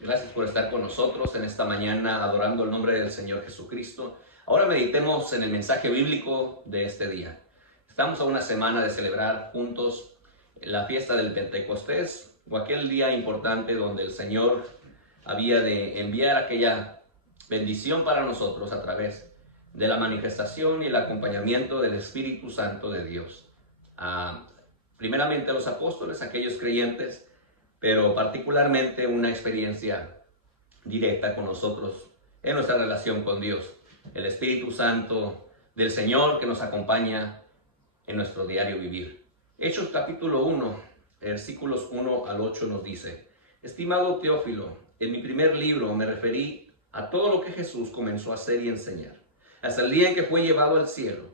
Gracias por estar con nosotros en esta mañana adorando el nombre del Señor Jesucristo. Ahora meditemos en el mensaje bíblico de este día. Estamos a una semana de celebrar juntos la fiesta del Pentecostés, o aquel día importante donde el Señor había de enviar aquella bendición para nosotros a través de la manifestación y el acompañamiento del Espíritu Santo de Dios. Primeramente a los apóstoles, aquellos creyentes, pero particularmente una experiencia directa con nosotros en nuestra relación con Dios. El Espíritu Santo del Señor que nos acompaña en nuestro diario vivir. Hechos capítulo 1, versículos 1 al 8 nos dice: Estimado Teófilo, en mi primer libro me referí a todo lo que Jesús comenzó a hacer y enseñar, hasta el día en que fue llevado al cielo,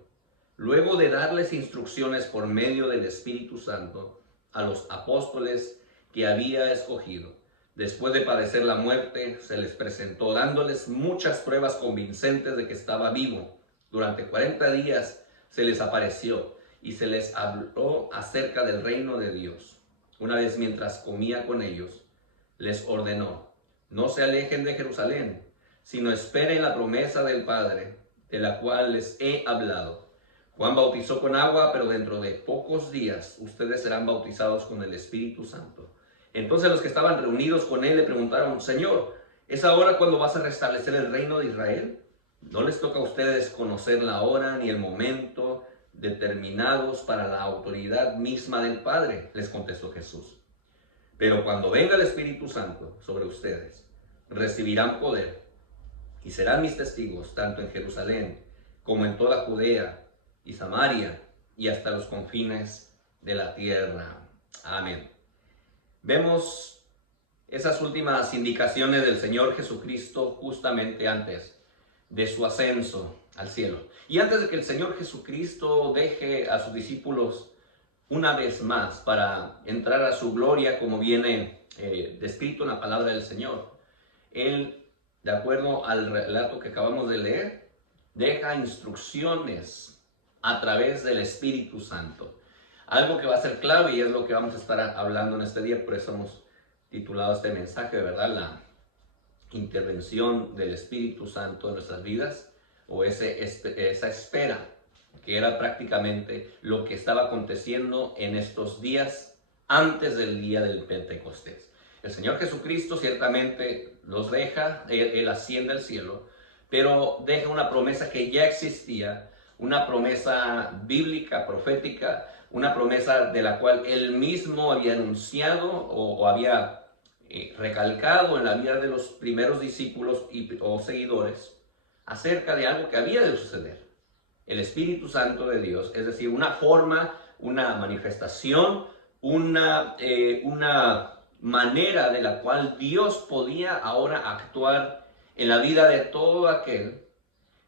luego de darles instrucciones por medio del Espíritu Santo a los apóstoles que había escogido. Después de padecer la muerte, se les presentó dándoles muchas pruebas convincentes de que estaba vivo. Durante 40 días se les apareció y se les habló acerca del reino de Dios. Una vez mientras comía con ellos, les ordenó: no se alejen de Jerusalén, sino esperen la promesa del Padre, de la cual les he hablado. Juan bautizó con agua, pero dentro de pocos días ustedes serán bautizados con el Espíritu Santo. Entonces los que estaban reunidos con él le preguntaron: Señor, ¿es ahora cuando vas a restablecer el reino de Israel? ¿No les toca a ustedes conocer la hora ni el momento determinados para la autoridad misma del Padre? Les contestó Jesús. Pero cuando venga el Espíritu Santo sobre ustedes, recibirán poder y serán mis testigos tanto en Jerusalén como en toda Judea y Samaria y hasta los confines de la tierra. Amén. Vemos esas últimas indicaciones del Señor Jesucristo justamente antes de su ascenso al cielo. Y antes de que el Señor Jesucristo deje a sus discípulos una vez más para entrar a su gloria, como viene descrito en la palabra del Señor, Él, de acuerdo al relato que acabamos de leer, deja instrucciones a través del Espíritu Santo. Algo que va a ser clave y es lo que vamos a estar hablando en este día, por eso hemos titulado este mensaje, de verdad, la intervención del Espíritu Santo en nuestras vidas, o esa espera, que era prácticamente lo que estaba aconteciendo en estos días antes del día del Pentecostés. El Señor Jesucristo ciertamente los deja, Él asciende al cielo, pero deja una promesa que ya existía, una promesa bíblica, profética, una promesa de la cual Él mismo había anunciado o había recalcado en la vida de los primeros discípulos o seguidores acerca de algo que había de suceder. El Espíritu Santo de Dios, es decir, una forma, una manifestación, una manera de la cual Dios podía ahora actuar en la vida de todo aquel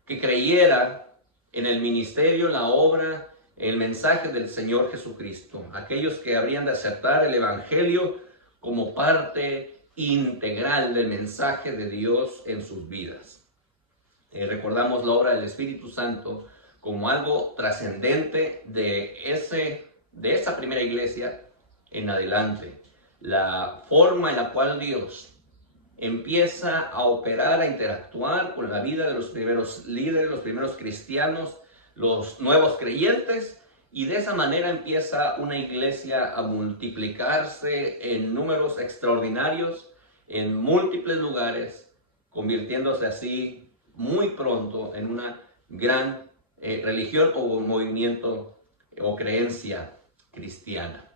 que creyera en el ministerio, la obra, el mensaje del Señor Jesucristo. Aquellos que habrían de aceptar el Evangelio como parte integral del mensaje de Dios en sus vidas. Recordamos la obra del Espíritu Santo como algo trascendente de esa primera iglesia en adelante. La forma en la cual Dios empieza a operar, a interactuar con la vida de los primeros líderes, los primeros cristianos, los nuevos creyentes, y de esa manera empieza una iglesia a multiplicarse en números extraordinarios, en múltiples lugares, convirtiéndose así muy pronto en una gran religión o movimiento o creencia cristiana.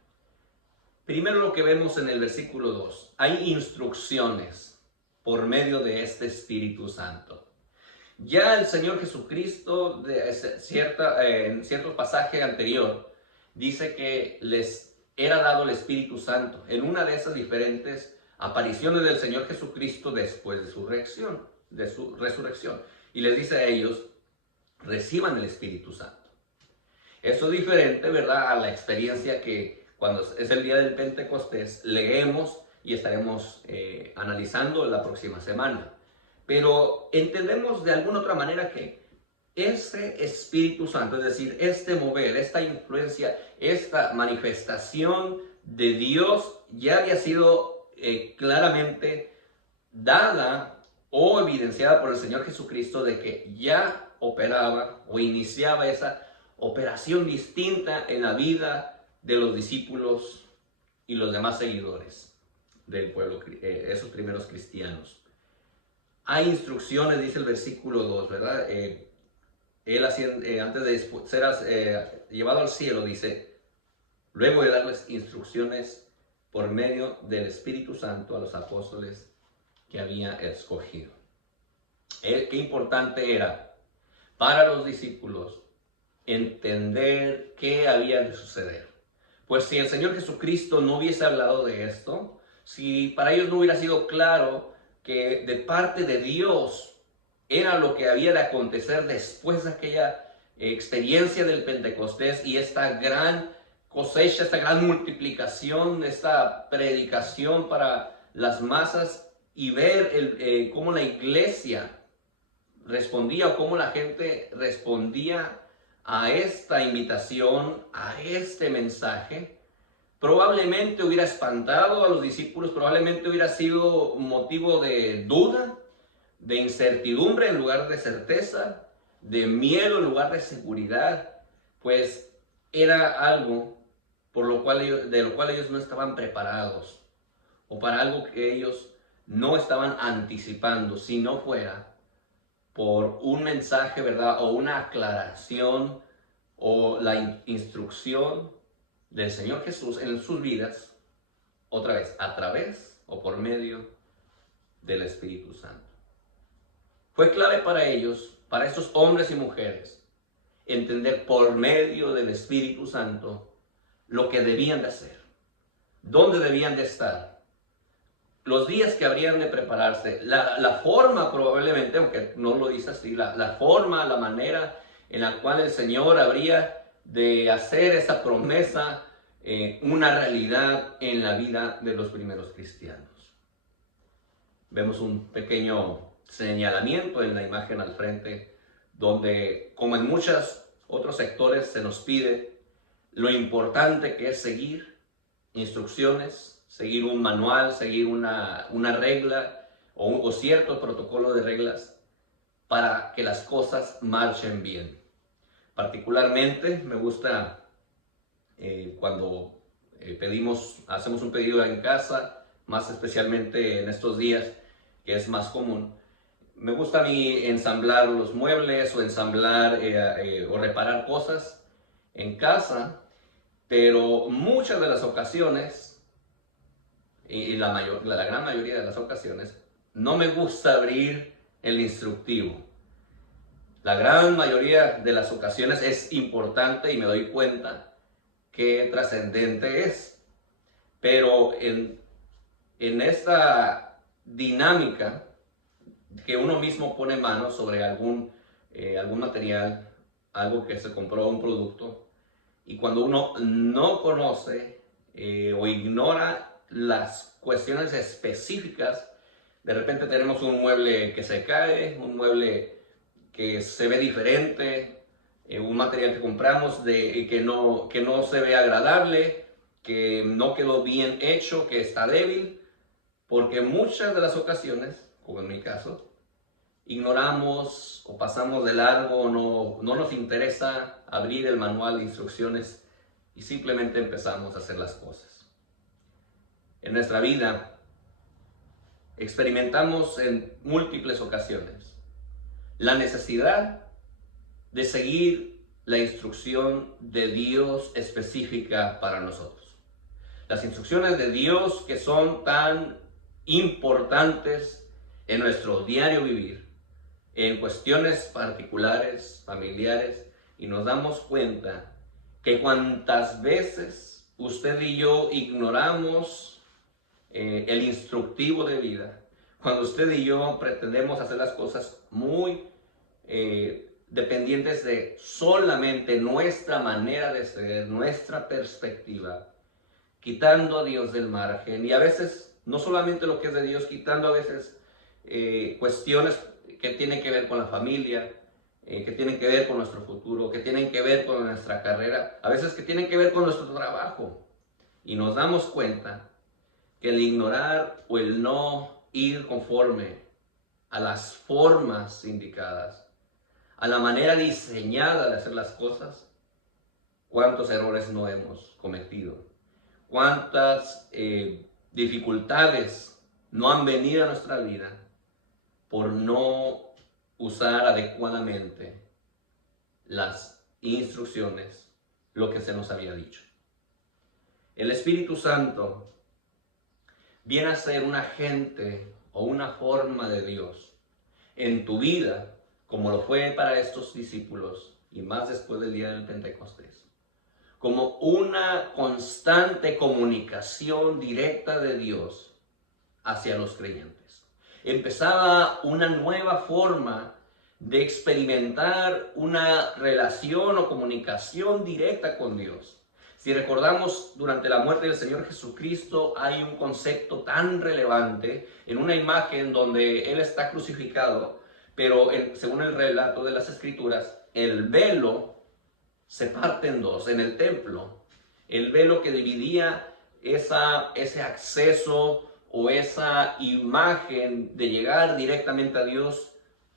Primero, lo que vemos en el versículo 2, hay instrucciones por medio de este Espíritu Santo. Ya el Señor Jesucristo, en cierto pasaje anterior, dice que les era dado el Espíritu Santo en una de esas diferentes apariciones del Señor Jesucristo después de su resurrección. Y les dice a ellos: reciban el Espíritu Santo. Eso es diferente, ¿verdad?, a la experiencia que cuando es el día del Pentecostés leemos y estaremos analizando la próxima semana. Pero entendemos de alguna otra manera que ese Espíritu Santo, es decir, este mover, esta influencia, esta manifestación de Dios ya había sido claramente dada o evidenciada por el Señor Jesucristo de que ya operaba o iniciaba esa operación distinta en la vida de los discípulos y los demás seguidores del pueblo, esos primeros cristianos. Hay instrucciones, dice el versículo 2, ¿verdad? Él antes de ser llevado al cielo, dice, luego de darles instrucciones por medio del Espíritu Santo a los apóstoles que había escogido. Qué importante era para los discípulos entender qué había de suceder. Pues si el Señor Jesucristo no hubiese hablado de esto, si para ellos no hubiera sido claro que de parte de Dios era lo que había de acontecer después de aquella experiencia del Pentecostés y esta gran cosecha, esta gran multiplicación, esta predicación para las masas, y ver cómo la iglesia respondía o cómo la gente respondía a esta invitación, a este mensaje, probablemente hubiera espantado a los discípulos, probablemente hubiera sido motivo de duda, de incertidumbre en lugar de certeza, de miedo en lugar de seguridad, pues era algo de lo cual ellos no estaban preparados, o para algo que ellos no estaban anticipando, si no fuera por un mensaje, ¿verdad? O una aclaración o la instrucción del Señor Jesús en sus vidas, otra vez, a través o por medio del Espíritu Santo. Fue clave para ellos, para estos hombres y mujeres, entender por medio del Espíritu Santo lo que debían de hacer, dónde debían de estar, los días que habrían de prepararse, la forma probablemente, aunque no lo dice así, la forma, la manera en la cual el Señor habría de hacer esa promesa una realidad en la vida de los primeros cristianos. Vemos un pequeño señalamiento en la imagen al frente, donde, como en muchos otros sectores, se nos pide lo importante que es seguir instrucciones, seguir un manual, seguir una regla o cierto protocolo de reglas para que las cosas marchen bien. Particularmente me gusta cuando hacemos un pedido en casa, más especialmente en estos días que es más común. Me gusta a mí ensamblar los muebles o ensamblar o reparar cosas en casa, pero muchas de las ocasiones, y la gran mayoría de las ocasiones, no me gusta abrir el instructivo. La gran mayoría de las ocasiones es importante y me doy cuenta qué trascendente es. Pero en esta dinámica que uno mismo pone mano sobre algún material, algo que se compró, un producto, y cuando uno no conoce o ignora las cuestiones específicas, de repente tenemos un mueble que se cae, un mueble que se ve diferente, un material que compramos que no se ve agradable, que no quedó bien hecho, que está débil, porque muchas de las ocasiones, como en mi caso, ignoramos o pasamos de largo o no nos interesa abrir el manual de instrucciones y simplemente empezamos a hacer las cosas. En nuestra vida experimentamos en múltiples ocasiones la necesidad de seguir la instrucción de Dios específica para nosotros. Las instrucciones de Dios que son tan importantes en nuestro diario vivir, en cuestiones particulares, familiares, y nos damos cuenta que cuantas veces usted y yo ignoramos el instructivo de vida, cuando usted y yo pretendemos hacer las cosas muy dependientes de solamente nuestra manera de ser, nuestra perspectiva, quitando a Dios del margen, y a veces no solamente lo que es de Dios, quitando a veces cuestiones que tienen que ver con la familia, que tienen que ver con nuestro futuro, que tienen que ver con nuestra carrera, a veces que tienen que ver con nuestro trabajo, y nos damos cuenta que el ignorar o el no ir conforme a las formas indicadas, a la manera diseñada de hacer las cosas, cuántos errores no hemos cometido, cuántas dificultades no han venido a nuestra vida por no usar adecuadamente las instrucciones, lo que se nos había dicho. El Espíritu Santo viene a ser un agente o una forma de Dios en tu vida, como lo fue para estos discípulos y más después del día del Pentecostés, como una constante comunicación directa de Dios hacia los creyentes. Empezaba una nueva forma de experimentar una relación o comunicación directa con Dios. Si recordamos, durante la muerte del Señor Jesucristo hay un concepto tan relevante en una imagen donde Él está crucificado, pero según el relato de las Escrituras, el velo se parte en dos en el templo. El velo que dividía ese acceso o esa imagen de llegar directamente a Dios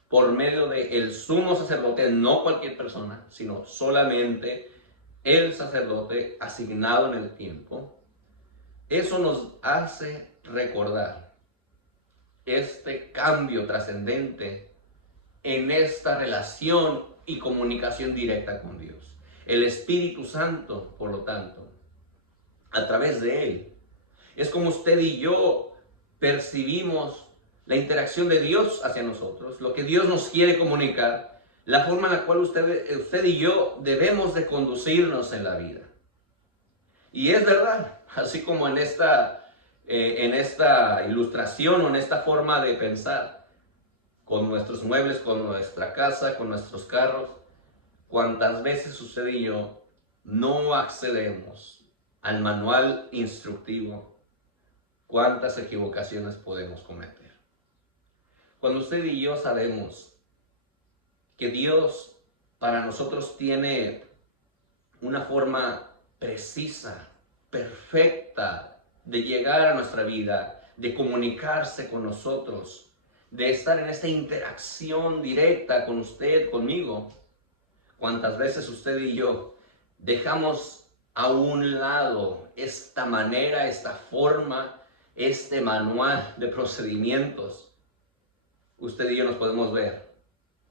por medio del sumo sacerdote, no cualquier persona, sino solamente el sacerdote asignado en el tiempo. Eso nos hace recordar este cambio trascendente en esta relación y comunicación directa con Dios. El Espíritu Santo, por lo tanto, a través de Él, es como usted y yo percibimos la interacción de Dios hacia nosotros, lo que Dios nos quiere comunicar, la forma en la cual usted y yo debemos de conducirnos en la vida. Y es verdad, así como en esta ilustración o en esta forma de pensar, con nuestros muebles, con nuestra casa, con nuestros carros, cuántas veces usted y yo no accedemos al manual instructivo, cuántas equivocaciones podemos cometer. Cuando usted y yo sabemos que Dios para nosotros tiene una forma precisa, perfecta de llegar a nuestra vida, de comunicarse con nosotros, de estar en esta interacción directa con usted, conmigo, cuántas veces usted y yo dejamos a un lado esta manera, esta forma, este manual de procedimientos, usted y yo nos podemos ver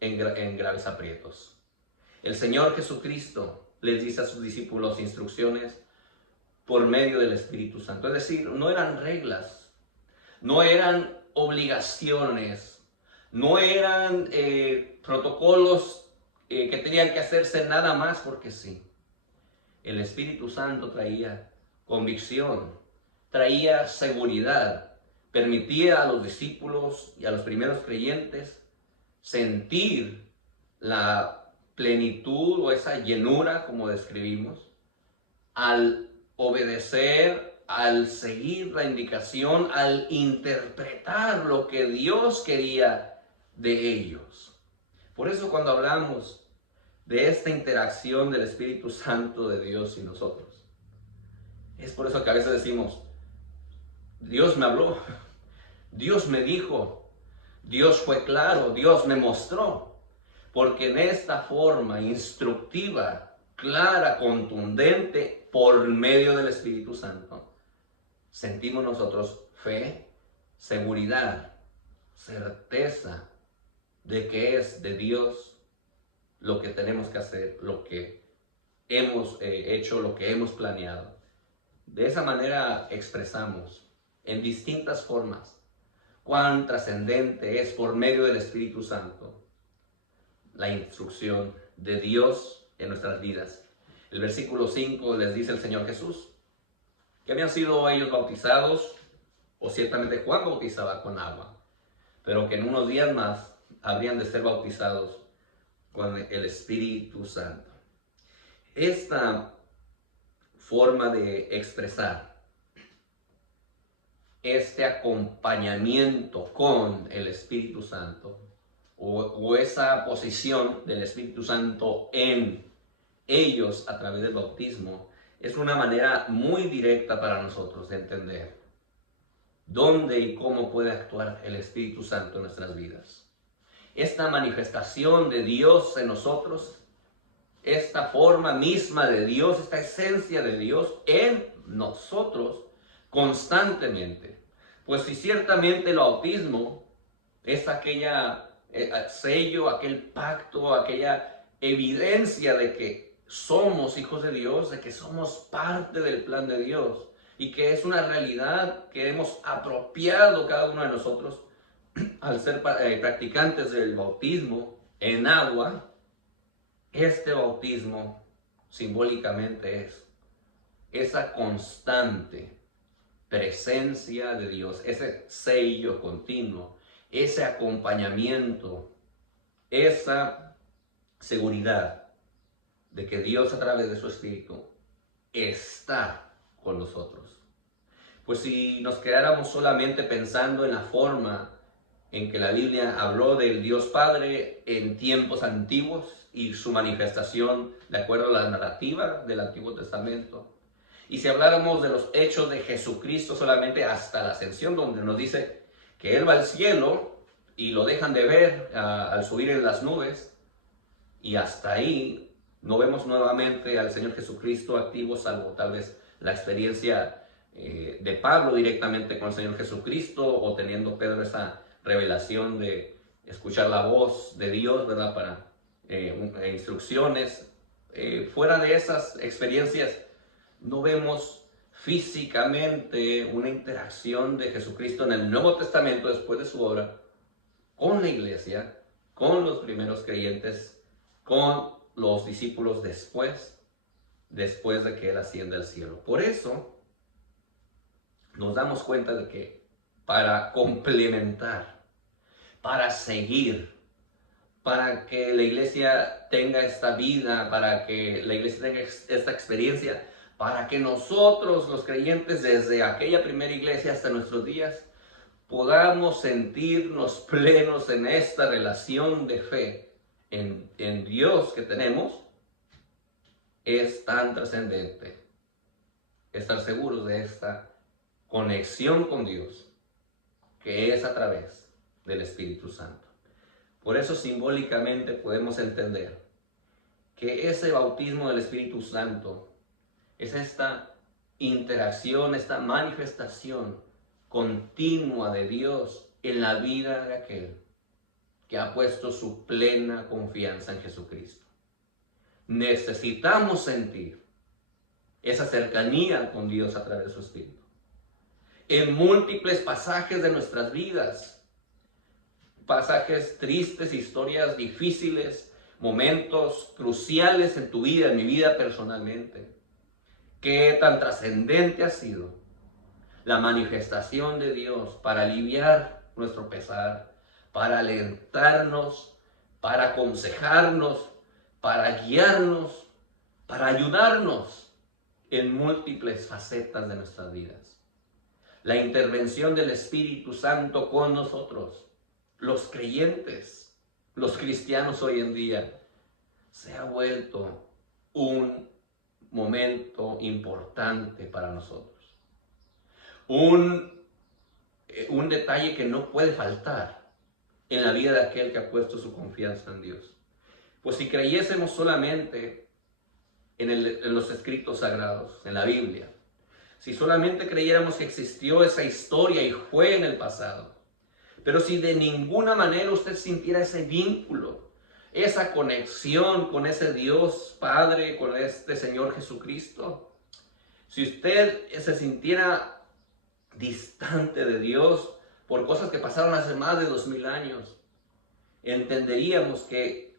en graves aprietos. El Señor Jesucristo les dice a sus discípulos instrucciones por medio del Espíritu Santo. Es decir, no eran reglas, no eran obligaciones, no eran protocolos que tenían que hacerse nada más porque sí. El Espíritu Santo traía convicción, traía seguridad, permitía a los discípulos y a los primeros creyentes sentir la plenitud o esa llenura, como describimos, al obedecer, al seguir la indicación, al interpretar lo que Dios quería de ellos. Por eso cuando hablamos de esta interacción del Espíritu Santo de Dios y nosotros, es por eso que a veces decimos, Dios me habló, Dios me dijo, Dios fue claro, Dios me mostró. Porque en esta forma instructiva, clara, contundente, por medio del Espíritu Santo, sentimos nosotros fe, seguridad, certeza de que es de Dios lo que tenemos que hacer, lo que hemos hecho, lo que hemos planeado. De esa manera expresamos en distintas formas cuán trascendente es por medio del Espíritu Santo la instrucción de Dios en nuestras vidas. El versículo 5 les dice el Señor Jesús que habían sido ellos bautizados, o ciertamente Juan bautizaba con agua, pero que en unos días más habrían de ser bautizados con el Espíritu Santo. Esta forma de expresar este acompañamiento con el Espíritu Santo o esa posición del Espíritu Santo en ellos a través del bautismo es una manera muy directa para nosotros de entender dónde y cómo puede actuar el Espíritu Santo en nuestras vidas. Esta manifestación de Dios en nosotros, esta forma misma de Dios, esta esencia de Dios en nosotros constantemente. Pues si ciertamente el bautismo es aquella sello, aquel pacto, aquella evidencia de que somos hijos de Dios, de que somos parte del plan de Dios y que es una realidad que hemos apropiado cada uno de nosotros al ser practicantes del bautismo en agua. Este bautismo simbólicamente es esa constante presencia de Dios, ese sello continuo, ese acompañamiento, esa seguridad de que Dios a través de su Espíritu está con nosotros. Pues si nos quedáramos solamente pensando en la forma en que la Biblia habló del Dios Padre en tiempos antiguos y su manifestación de acuerdo a la narrativa del Antiguo Testamento, y si habláramos de los hechos de Jesucristo solamente hasta la ascensión, donde nos dice que Él va al cielo y lo dejan de ver al subir en las nubes, y hasta ahí no vemos nuevamente al Señor Jesucristo activo, salvo tal vez la experiencia de Pablo directamente con el Señor Jesucristo, o teniendo Pedro esa revelación de escuchar la voz de Dios, ¿verdad? Para instrucciones. Fuera de esas experiencias, no vemos físicamente una interacción de Jesucristo en el Nuevo Testamento después de su obra con la iglesia, con los primeros creyentes, con los discípulos después de que Él asciende al cielo. Por eso nos damos cuenta de que para complementar, para seguir, para que la iglesia tenga esta vida, para que la iglesia tenga esta experiencia, para que nosotros los creyentes desde aquella primera iglesia hasta nuestros días podamos sentirnos plenos en esta relación de fe en Dios que tenemos, es tan trascendente estar seguros de esta conexión con Dios que es a través del Espíritu Santo. Por eso simbólicamente podemos entender que ese bautismo del Espíritu Santo es esta interacción, esta manifestación continua de Dios en la vida de aquel que ha puesto su plena confianza en Jesucristo. Necesitamos sentir esa cercanía con Dios a través de su Espíritu. En múltiples pasajes de nuestras vidas, pasajes tristes, historias difíciles, momentos cruciales en tu vida, en mi vida personalmente, qué tan trascendente ha sido la manifestación de Dios para aliviar nuestro pesar, para alentarnos, para aconsejarnos, para guiarnos, para ayudarnos en múltiples facetas de nuestras vidas. La intervención del Espíritu Santo con nosotros, los creyentes, los cristianos hoy en día, se ha vuelto un momento importante para nosotros. Un detalle que no puede faltar en la vida de aquel que ha puesto su confianza en Dios. Pues si creyésemos solamente en los escritos sagrados, en la Biblia, si solamente creyéramos que existió esa historia y fue en el pasado, pero si de ninguna manera usted sintiera ese vínculo, esa conexión con ese Dios Padre, con este Señor Jesucristo, si usted se sintiera distante de Dios por cosas que pasaron hace más de 2000 años, entenderíamos que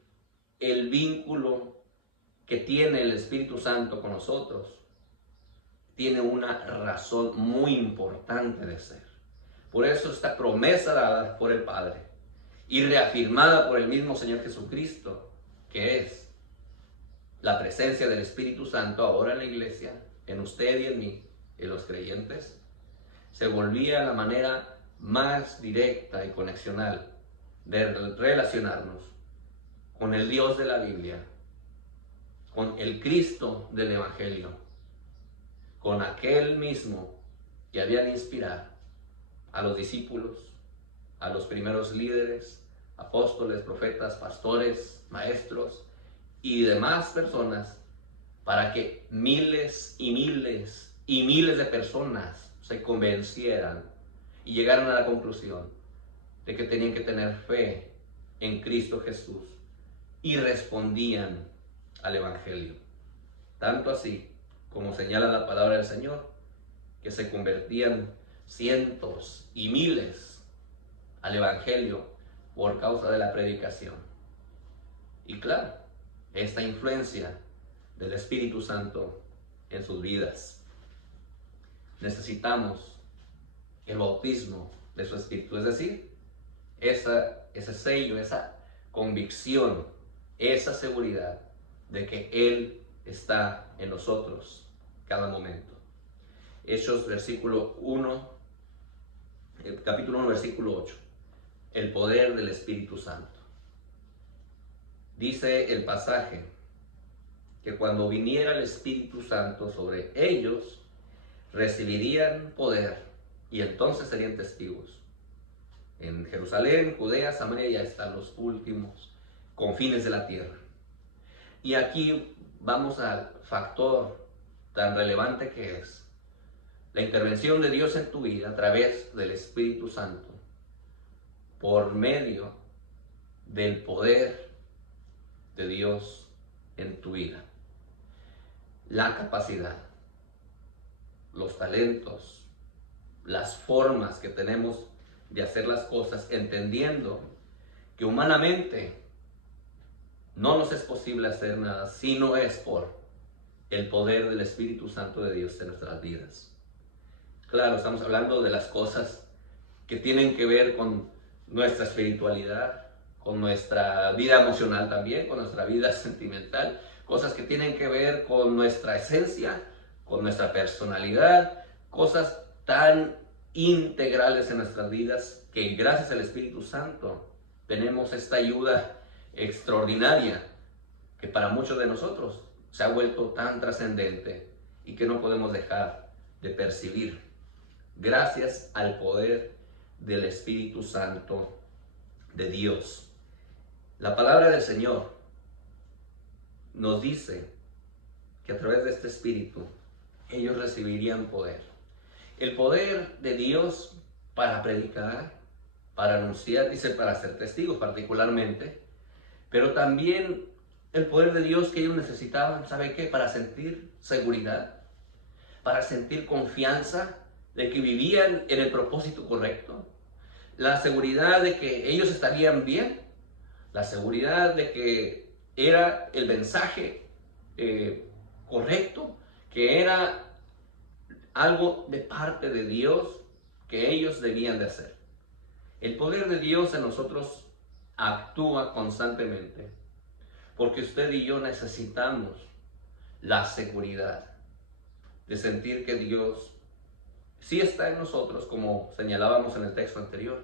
el vínculo que tiene el Espíritu Santo con nosotros tiene una razón muy importante de ser. Por eso esta promesa dada por el Padre y reafirmada por el mismo Señor Jesucristo, que es la presencia del Espíritu Santo ahora en la iglesia, en usted y en mí, en los creyentes, se volvía la manera más directa y conexional de relacionarnos con el Dios de la Biblia, con el Cristo del Evangelio, con aquel mismo que había de inspirar a los discípulos, a los primeros líderes, apóstoles, profetas, pastores, maestros y demás personas, para que miles y miles y miles de personas se convencieran y llegaran a la conclusión de que tenían que tener fe en Cristo Jesús y respondían al Evangelio. Tanto así, como señala la palabra del Señor, que se convertían cientos y miles al Evangelio por causa de la predicación. Y claro, esta influencia del Espíritu Santo en sus vidas. Necesitamos el bautismo de su Espíritu, es decir, ese sello, esa convicción, esa seguridad de que Él está en nosotros cada momento. Hechos capítulo 1, versículo 8. El poder del Espíritu Santo. Dice el pasaje que cuando viniera el Espíritu Santo sobre ellos, recibirían poder y entonces serían testigos en Jerusalén, Judea, Samaria y hasta los últimos confines de la tierra. Y aquí vamos al factor tan relevante que es la intervención de Dios en tu vida a través del Espíritu Santo, por medio del poder de Dios en tu vida. La capacidad, los talentos, las formas que tenemos de hacer las cosas, entendiendo que humanamente no nos es posible hacer nada si no es por el poder del Espíritu Santo de Dios en nuestras vidas. Claro, estamos hablando de las cosas que tienen que ver con nuestra espiritualidad, con nuestra vida emocional también, con nuestra vida sentimental, cosas que tienen que ver con nuestra esencia, con nuestra personalidad, cosas tan integrales en nuestras vidas que gracias al Espíritu Santo tenemos esta ayuda extraordinaria que para muchos de nosotros se ha vuelto tan trascendente y que no podemos dejar de percibir gracias al poder del Espíritu Santo de Dios. La palabra del Señor nos dice que a través de este Espíritu ellos recibirían poder. El poder de Dios para predicar, para anunciar, dice, para ser testigos particularmente, pero también el poder de Dios que ellos necesitaban, ¿sabe qué? Para sentir seguridad, para sentir confianza de que vivían en el propósito correcto, la seguridad de que ellos estarían bien, la seguridad de que era el mensaje correcto, que era algo de parte de Dios que ellos debían de hacer. El poder de Dios en nosotros actúa constantemente, porque usted y yo necesitamos la seguridad de sentir que Dios sí está en nosotros, como señalábamos en el texto anterior,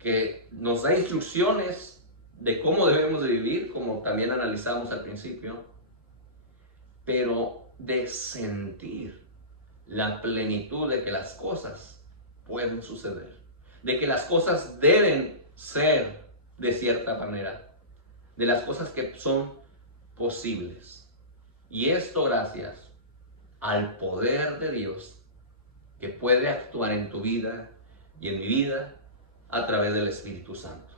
que nos da instrucciones de cómo debemos de vivir, como también analizamos al principio, pero de sentir la plenitud de que las cosas pueden suceder, de que las cosas deben ser de cierta manera, de las cosas que son posibles. Y esto gracias al poder de Dios que puede actuar en tu vida y en mi vida a través del Espíritu Santo.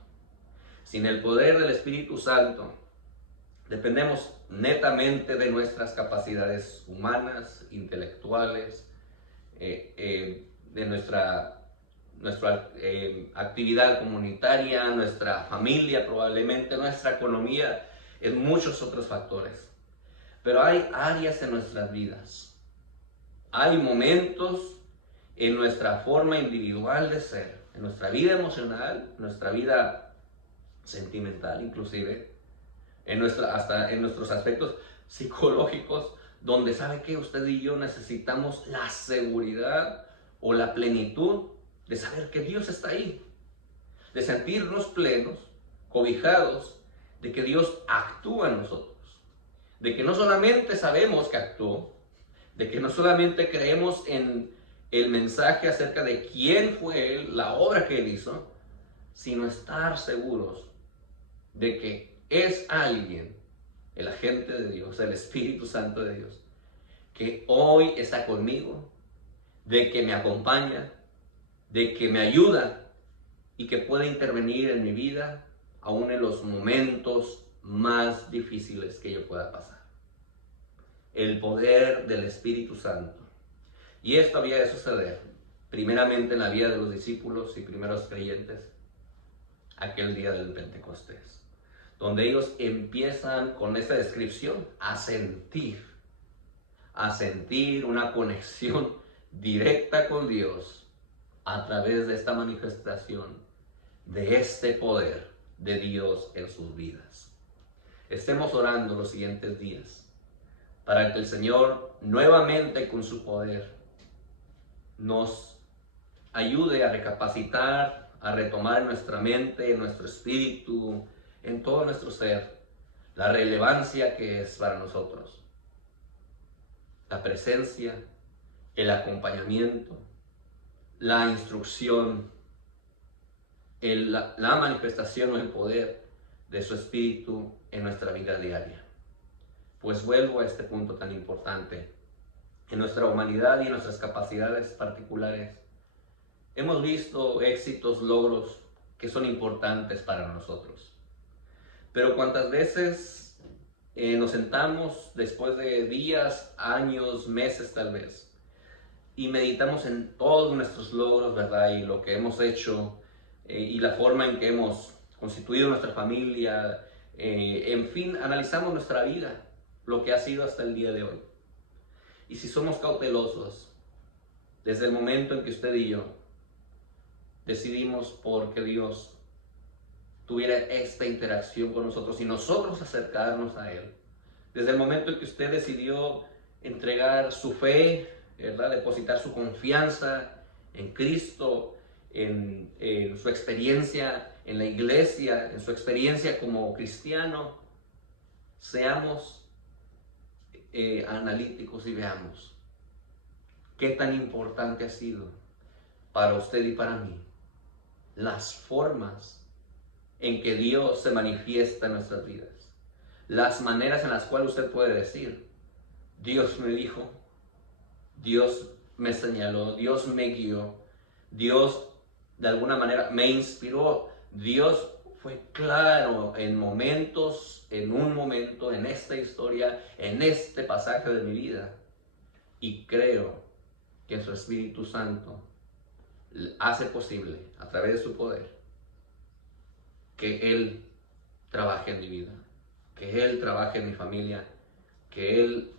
Sin el poder del Espíritu Santo, dependemos netamente de nuestras capacidades humanas, intelectuales, de nuestra actividad comunitaria, nuestra familia probablemente, nuestra economía, en muchos otros factores. Pero hay áreas en nuestras vidas, hay momentos en nuestra forma individual de ser, en nuestra vida emocional, nuestra vida sentimental inclusive, hasta en nuestros aspectos psicológicos, donde sabe que usted y yo necesitamos la seguridad o la plenitud de saber que Dios está ahí, de sentirnos plenos, cobijados, de que Dios actúa en nosotros, de que no solamente sabemos que actuó, de que no solamente creemos en el mensaje acerca de quién fue Él, la obra que Él hizo, sino estar seguros de que es alguien, el agente de Dios, el Espíritu Santo de Dios, que hoy está conmigo, de que me acompaña, de que me ayuda y que puede intervenir en mi vida, aún en los momentos más difíciles que yo pueda pasar. El poder del Espíritu Santo. Y esto había de suceder, primeramente en la vida de los discípulos y primeros creyentes, aquel día del Pentecostés, donde ellos empiezan con esta descripción a sentir una conexión directa con Dios a través de esta manifestación de este poder de Dios en sus vidas. Estemos orando los siguientes días para que el Señor nuevamente con su poder nos ayude a recapacitar, a retomar en nuestra mente, en nuestro espíritu, en todo nuestro ser, la relevancia que es para nosotros la presencia, el acompañamiento, la instrucción, la manifestación o el poder de su Espíritu en nuestra vida diaria. Pues vuelvo a este punto tan importante. En nuestra humanidad y en nuestras capacidades particulares, hemos visto éxitos, logros que son importantes para nosotros. Pero cuántas veces nos sentamos después de días, años, meses tal vez, y meditamos en todos nuestros logros, ¿verdad? Y lo que hemos hecho, y la forma en que hemos constituido nuestra familia, en fin, analizamos nuestra vida, lo que ha sido hasta el día de hoy. Y si somos cautelosos, desde el momento en que usted y yo decidimos por que Dios tuviera esta interacción con nosotros y nosotros acercarnos a Él, desde el momento en que usted decidió entregar su fe, ¿verdad? Depositar su confianza en Cristo, en su experiencia en la iglesia, en su experiencia como cristiano, seamos analíticos y veamos qué tan importante ha sido para usted y para mí las formas en que Dios se manifiesta en nuestras vidas, las maneras en las cuales usted puede decir: Dios me dijo, Dios me señaló, Dios me guió, Dios de alguna manera me inspiró, Dios fue claro en momentos, en un momento, en esta historia, en este pasaje de mi vida. Y creo que su Espíritu Santo hace posible, a través de su poder, que Él trabaje en mi vida, que Él trabaje en mi familia, que Él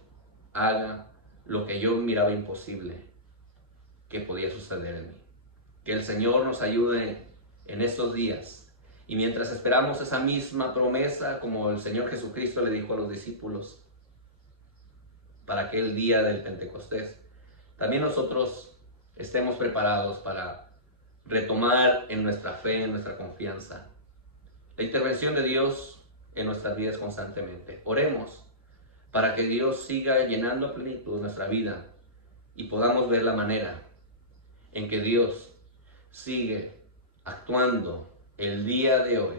haga lo que yo miraba imposible que podía suceder en mí. Que el Señor nos ayude en estos días. Y mientras esperamos esa misma promesa, como el Señor Jesucristo le dijo a los discípulos, para aquel día del Pentecostés, también nosotros estemos preparados para retomar en nuestra fe, en nuestra confianza, la intervención de Dios en nuestras vidas constantemente. Oremos para que Dios siga llenando a plenitud nuestra vida y podamos ver la manera en que Dios sigue actuando el día de hoy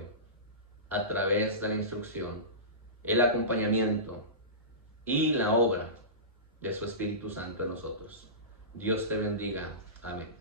a través de la instrucción, el acompañamiento y la obra de su Espíritu Santo en nosotros. Dios te bendiga. Amén.